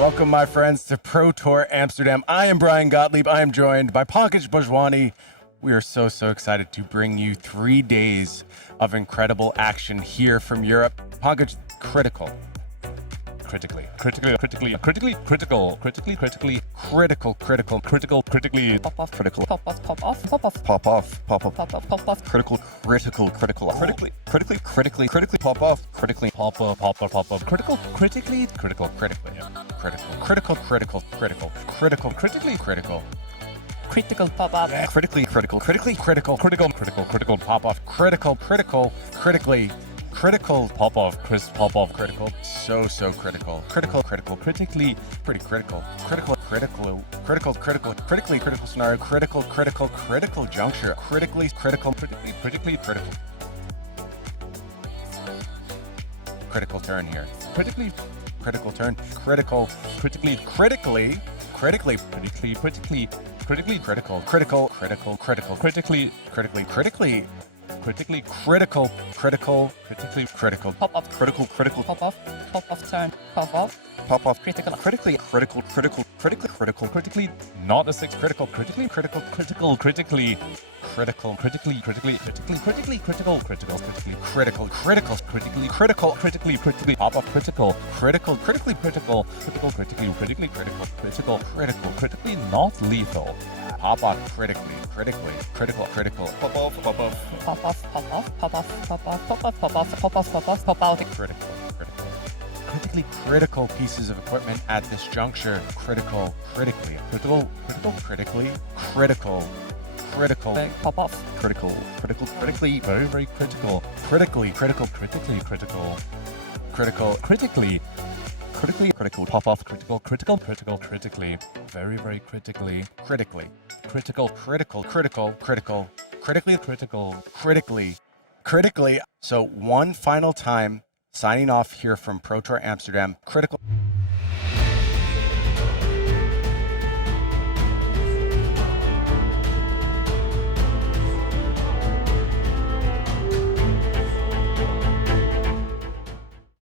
Welcome, my friends, to Pro Tour Amsterdam. I am Brian Gottlieb. I am joined by Pankaj Bhojwani. We are so excited to bring you 3 days of incredible action here from Europe. Pankaj, critical. Critically, critical, critical, critical, critical, critically, critically, critical, critical, critical, critically, pop off, critical, pop off, pop off, pop off, pop off, pop off, pop off, pop off, critical, critical, critical, critically, critically, critically, critically, pop off, critically, pop off, pop off, pop off, critical, critically, critical, critically, critical, critical, critical, critical, critical, critically, critical. Critical pop off, critically, critical, critically, critical, critical, critical, critical, pop off, critical, critical, critically. Critical pop off, pop off, critical, so critical, critical, critical, critically, pretty critical, critical, critical, critical, critical, critically critical scenario, critical, critical, critical juncture, critically, critical, critically, critical, critical turn here, critically, critical turn, critical, critically, critically, critically, critically, critically, critically, critical, critical, critical, critical, critically, critically, critically. Critically critical, critical, critically critical, pop off, critical, critical, pop off turn, pop off, critical, critically, critical, critical, critically, critical, critically, not a 6, critical, critically, critical, critical, critically, critical, critically, critically, critically, critically, critical, critical, critically, critical, critical, critically, critical, critically, critically, pop off, critical, critical, critically, critical, critical, critically, critically, critical, critical, critical, critically, not lethal. Pop off critically, critically, critical, critical, pop off, pop off, pop off, pop off, pop off, pop off, pop off, pop off, pop off, pop off, pop out, critical, critical, critically critical pieces of equipment at this juncture, critical, critically, critical, critical, critically, critical, critical, pop off, critical, critical, critically, very critical, critically, critical, critically, critical, critical, critically. Critically, critical, pop off, critical, critical, critical, critically, very critically, critically, critical, critical, critical, critical, critically, critical, critically, critically. So one final time, signing off here from Pro Tour Amsterdam, critical.